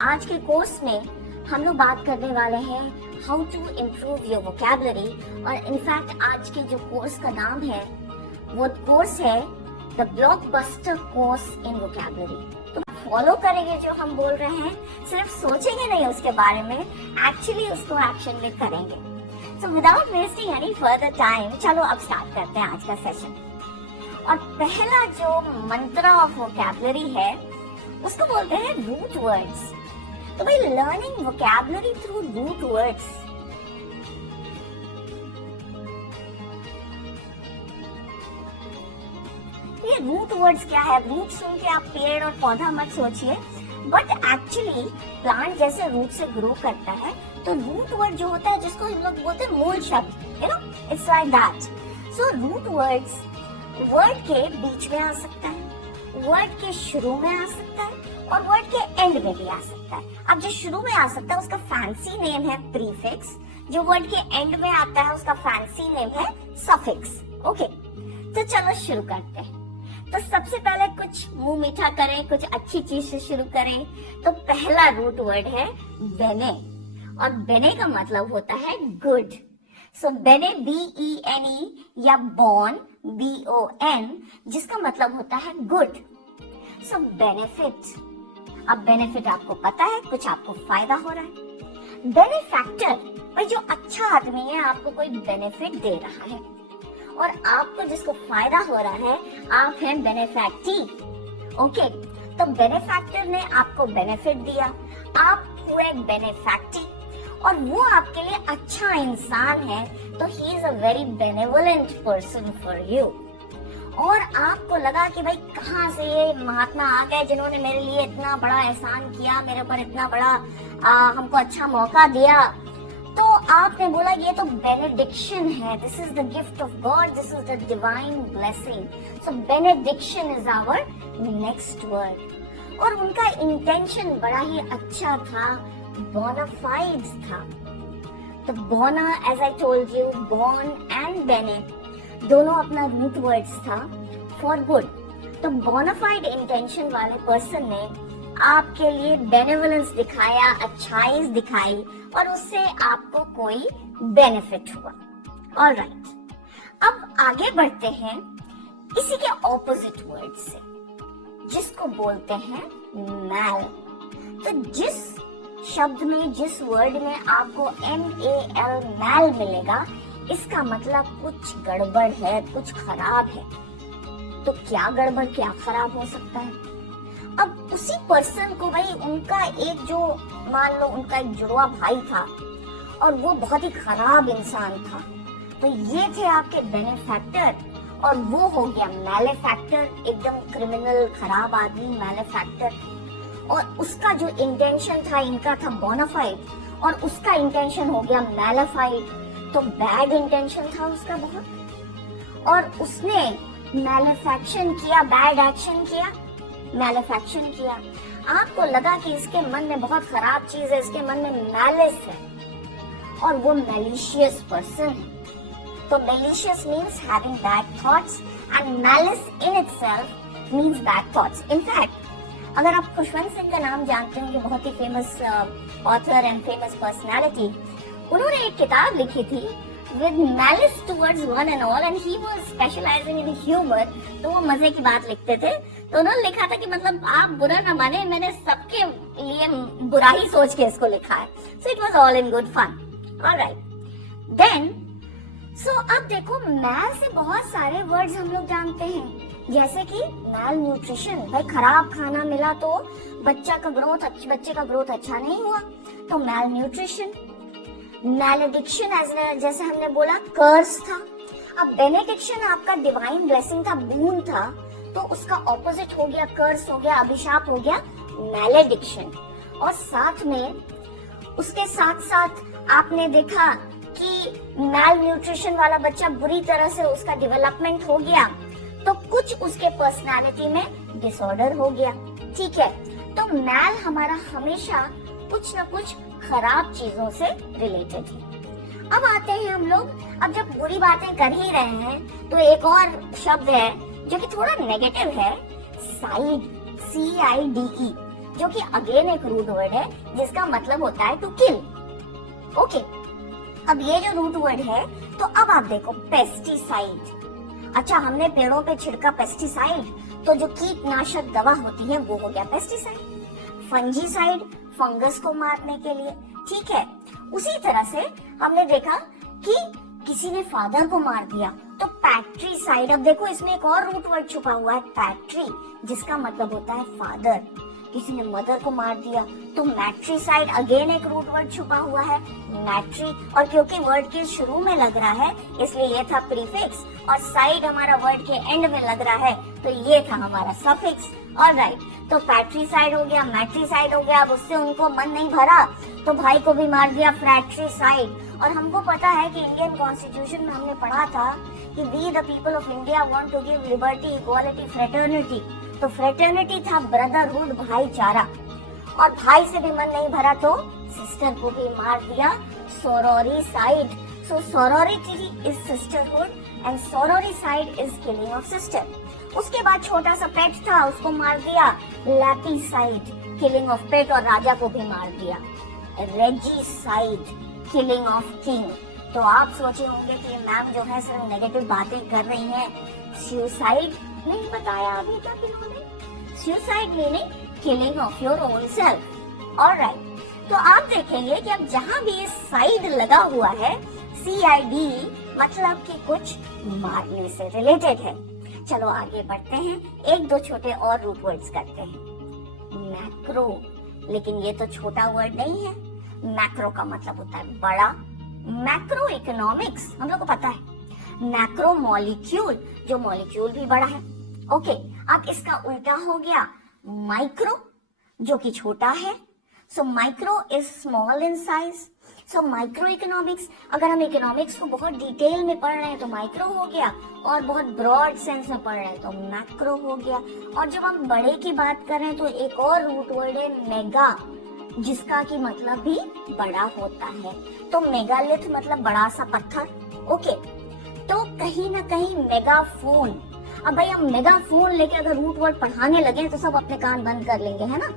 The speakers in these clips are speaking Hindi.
आज के कोर्स में हम लोग बात करने वाले हैं how to improve your vocabulary. और इनफैक्ट आज के जो कोर्स का नाम है वो कोर्स है the blockbuster course in vocabulary. तो फॉलो करेंगे जो हम बोल रहे हैं, सिर्फ सोचेंगे नहीं उसके बारे में, एक्चुअली उसको एक्शन में करेंगे। So without wasting any further time, चलो अब स्टार्ट करते हैं आज का सेशन। और पहला जो मंत्रा ऑफ वोकैबुलरी है उसको बोलते हैं रूट वर्ड्स। तो भाई learning vocabulary through root words. ये रूट वर्ड्स क्या है? रूट सुन के आप पेड़ और पौधा मत सोचिए, बट एक्चुअली प्लांट जैसे रूट से ग्रो करता है, तो रूट वर्ड जो होता है जिसको हम लोग बोलते हैं मूल शब्द, you know, it's like that. So root words word के बीच में आ सकता है, वर्ड के शुरू में आ सकता है और वर्ड के एंड में भी आ सकता है। अब जो शुरू में आ सकता है उसका फैंसी नेम है प्रीफिक्स, जो वर्ड के एंड में आता है उसका फैंसी नेम है सफिक्स। ओके, तो चलो शुरू करते हैं। तो सबसे पहले कुछ मुंह मीठा करें, कुछ अच्छी चीज से शुरू करें। तो पहला रूट वर्ड है बेने, और बेने का मतलब होता है गुड। सो बेने BENE या बॉर्न BON, जिसका मतलब होता है गुड। सो बेनिफिट, अब बेनिफिट आपको पता है, कुछ आपको फायदा हो रहा है। बेनिफैक्टर, भाई जो अच्छा आदमी है आपको कोई बेनिफिट दे रहा है, और आपको जिसको फायदा हो रहा है आप हैं बेनिफैक्टी। ओके, तो बेनिफैक्टर ने आपको बेनिफिट दिया, आप हुए बेनिफैक्टी, और वो आपके लिए अच्छा इंसान है, तो he is a very benevolent person for you. और आपको लगा कि भाई कहाँ से ये महात्मा आ गए जिन्होंने मेरे लिए इतना बड़ा एहसान किया, मेरे ऊपर इतना बड़ा हमको अच्छा मौका दिया। तो आपने बोला ये तो बेनेडिक्शन है, this is the gift of God, this is the divine blessing. So benediction is our next word. और उनका इंटेंशन बड़ा ही अच्छा था, बोनाफाइड्स था। तो bona, as I told you, bona and bene दोनों अपना रूट वर्ड्स था फॉर गुड। तो बोनाफाइड इंटेंशन वाले पर्सन ने आपके लिए बेनेवोलेंस दिखाया, अच्छाई दिखाई, और उससे आपको कोई बेनिफिट हुआ। ऑलराइट, अब आगे बढ़ते हैं इसी के ऑपोजिट वर्ड से, जिसको बोलते हैं मैल। तो जिस शब्द में, जिस वर्ड में आपको MAL मैल मिलेगा, इसका मतलब कुछ गड़बड़ है, कुछ खराब है। तो क्या गड़बड़, क्या खराब हो सकता है? अब उसी पर्सन को, भाई उनका एक जो, मान लो उनका एक जुड़वा भाई था और वो बहुत ही खराब इंसान था, तो ये थे आपके बेनिफैक्टर, और वो हो गया मैलेफैक्टर, एकदम क्रिमिनल खराब आदमी मैलेफैक्टर। और उसका जो इंटेंशन था, इनका था बोनाफाइड, और उसका इंटेंशन हो गया मैलेफाइड। तो बैड इंटेंशन था उसका बहुत, और उसने मैलेफैक्शन किया, बैड एक्शन किया, मैलेफैक्शन किया। आपको लगा कि इसके मन में बहुत खराब चीज है, इसके मन में मैलिस है, और वो मैलिशियस पर्सन है। तो malicious means having bad thoughts, and malice in itself means bad thoughts. In fact अगर आप खुशवंत सिंह का नाम जानते होंगे, बहुत ही famous author and famous personality, उन्होंने एक किताब लिखी थी with malice towards one and all, and he was specialising in humour. तो वो मजे की बात लिखते थे। तो उन्होंने लिखा था कि मतलब आप बुरा ना माने, मैंने सबके लिए बुरा ही सोच के इसको लिखा है। So it was all in good fun. Alright, then so अब देखो, मैल से बहुत सारे वर्ड्स हम लोग जानते हैं, जैसे कि मैल न्यूट्रिशन, भाई खराब खाना मिला तो बच्चे का ग्रोथ अच्छा नहीं हुआ, तो मैल न्यूट्रिशन। मैलेडिक्शन, जैसे हमने बोला, कर्स था। अब बेनेडिक्शन आपका डिवाइन ब्लेसिंग था, बून था, तो उसका ऑपोजिट हो गया कर्स, हो गया अभिशाप, हो गया मैलेडिक्शन। और साथ में, उसके साथ साथ आपने देखा कि मैल न्यूट्रिशन वाला बच्चा बुरी तरह से उसका डेवलपमेंट हो गया, तो कुछ उसके पर्सनालिटी में डिसऑर्डर हो गया। ठीक है, तो मैल हमारा हमेशा कुछ न कुछ खराब चीजों से रिलेटेड है। अब आते हैं हम लोग, अब जब बुरी बातें कर ही रहे हैं, तो एक और शब्द है जो कि थोड़ा नेगेटिव है, साइड, CIDE। जो कि अगेन एक रूट वर्ड है जिसका मतलब होता है टू किल। ओके, अब ये जो रूट वर्ड है, तो अब आप देखो पेस्टिसाइड। अच्छा, हमने पेड़ों पे छिड़का पेस्टिसाइड, तो जो कीटनाशक दवा होती है वो हो गया पेस्टिसाइड। फंजीसाइड, फंगस को मारने के लिए, ठीक है। उसी तरह से हमने देखा कि किसी ने फादर को मार दिया तो पैट्रीसाइड। अब देखो इसमें एक और रूट वर्ड छुपा हुआ है पैट्री, जिसका मतलब होता है फादर। किसी ने मदर को मार दिया तो मैट्रीसाइड, अगेन एक रूट वर्ड छुपा हुआ है मैट्री। और क्योंकि वर्ड के शुरू में लग रहा है इसलिए ये था प्रीफिक्स, और साइड हमारा वर्ड के एंड में लग रहा है तो ये था हमारा सफिक्स। ऑलराइट, तो पैट्रीसाइड हो गया, मैट्रीसाइड हो गया। अब उससे उनको मन नहीं भरा तो भाई को भी मार दिया फ्रैट्रीसाइड। और हमको पता है कि इंडियन कॉन्स्टिट्यूशन में हमने पढ़ा था कि we the people of India want to give liberty, equality, fraternity. तो फ्रेटर्निटी था ब्रदरहुड, भाईचारा। और भाई से भी मन नहीं भरा तो सिस्टर को भी मार दिया, sororicide. So sorority is sisterhood and sororicide is killing of sister. उसके बाद छोटा सा पेट था, उसको मार दिया लैपीसाइड, किलिंग ऑफ पेट, और राजा को भी मार दिया रेजीसाइड, किलिंग ऑफ किंग। तो आप सोचे होंगे कि मैम जो है सिर्फ नेगेटिव बातें कर रही हैं। सुसाइड नहीं बताया अभी तक इन्होंने। Suicide meaning killing of your own self. Alright, तो आप देखेंगे कि अब जहां भी साइड लगा हुआ है, CID, मतलब कि कुछ मारने से रिलेटेड है। चलो आगे बढ़ते हैं, एक दो छोटे और रूट वर्ड्स करते हैं। मैक्रो, लेकिन ये तो छोटा वर्ड नहीं है। मैक्रो का मतलब होता है बड़ा। मैक्रो इकोनॉमिक्स हम लोग को पता है। मैक्रो मॉलिक्यूल, जो मॉलिक्यूल भी बड़ा है। ओके, अब इसका उल्टा हो गया माइक्रो, जो कि छोटा है। So micro is small in size. So micro economics, अगर हम इकोनॉमिक्स को बहुत डिटेल में पढ़ रहे हैं तो माइक्रो हो गया, और बहुत ब्रॉड सेंस में पढ़ रहे हैं तो मैक्रो हो गया। और जब हम बड़े की बात कर रहे हैं तो एक और रूट वर्ड है मेगा, जिसका की मतलब भी बड़ा होता है। तो मेगालिथ मतलब बड़ा सा पत्थर। ओके, तो कहीं ना कहीं मेगाफोन। अब भाई हम मेगाफोन लेके अगर रूट वर्ड पढ़ाने लगे तो सब अपने कान बंद कर लेंगे, है ना,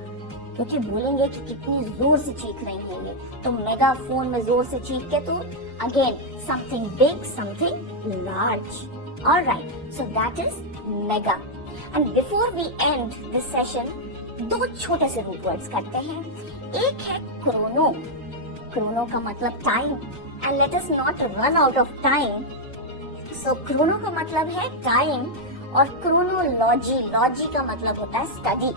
क्योंकि बोलेंगे कि कितनी जोर से चीख रही हैं ये। तो मेगाफोन में जोर से चीख के तो again something big, something large. Alright, so that is mega. And before we end this session, दो छोटे से रूट वर्ड्स करते हैं। एक है क्रोनो। क्रोनो का मतलब time, and let us not run out of time. So Chrono का मतलब है टाइम, और क्रोनोलॉजी, लॉजी का मतलब होता है study.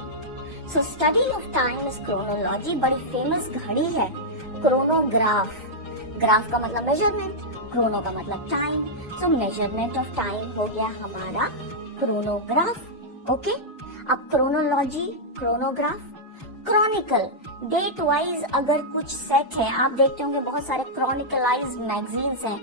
So study of time is chronology. बड़ी फेमस घड़ी है क्रोनोग्राफ। ग्राफ का मतलब मेजरमेंट, क्रोनो का मतलब time. So measurement of time हो गया हमारा क्रोनोग्राफ। ओके, अब chronology, chronograph. Chronicle, date wise अगर कुछ सेट है, आप देखते होंगे बहुत सारे क्रॉनिकलाइज मैगजीन्स हैं,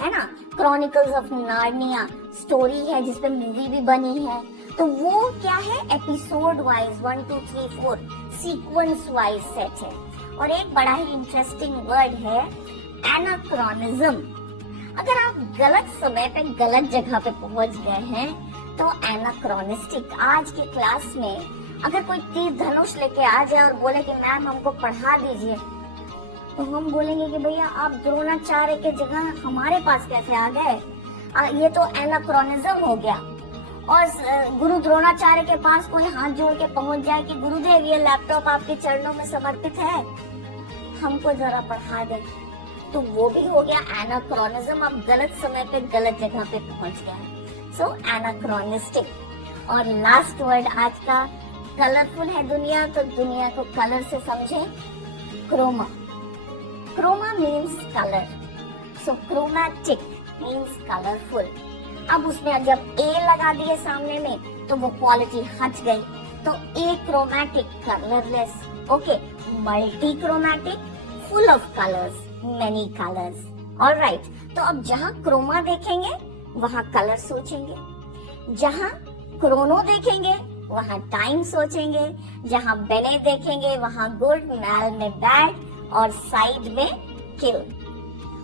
है ना। क्रॉनिकल्स ऑफ नार्निया स्टोरी है जिसपे मूवी भी बनी है। तो वो क्या है, episode wise 1 2 3 4 sequence wise set है। और एक बड़ा ही इंटरेस्टिंग वर्ड है एनाक्रोनिज्म। अगर आप गलत समय पे गलत जगह पे पहुंच गए हैं तो एनाक्रोनिस्टिक। आज के क्लास में अगर कोई तीर धनुष लेके आ जाए और बोले कि मैम हमको पढ़ा दीजिए, तो हम बोलेंगे कि भैया आप द्रोणाचार्य के जगह हमारे पास कैसे आ गए। ये तो एनाक्रोनिज्म हो गया। और गुरु द्रोणाचार्य के पास कोई हाथ जोड़ के पहुंच जाए कि गुरुदेव ये लैपटॉप आपके चरणों में समर्पित है, हमको जरा पढ़ा दे, तो वो भी हो गया एनाक्रोनिज्म। आप गलत समय पे गलत जगह पे पहुंच गए। सो एनाक्रोनिस्टिक। और लास्ट वर्ड आज का, कलरफुल है दुनिया तो दुनिया को कलर से समझे। Chroma. Chroma means colour. So chromatic means colourful. अब उसमें जब ए लगा दिए सामने में तो वो क्वालिटी हट गई, तो achromatic, colourless. Okay, multi chromatic, full of colours, many colours. Alright, तो अब जहाँ क्रोमा देखेंगे वहाँ कलर सोचेंगे, जहाँ क्रोनो देखेंगे वहाँ टाइम सोचेंगे, जहाँ बेने देखेंगे वहाँ गुड, मैल में बैड, और साइड में किल।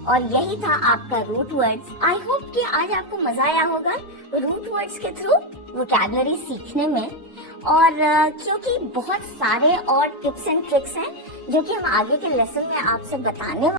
और यही था आपका रूट वर्ड्स। आई होप कि आज आपको मजा आया होगा रूट वर्ड्स के थ्रू वोकैबुलरी सीखने में। और क्योंकि बहुत सारे और टिप्स एंड ट्रिक्स हैं जो कि हम आगे के लेसन में आपसे बताने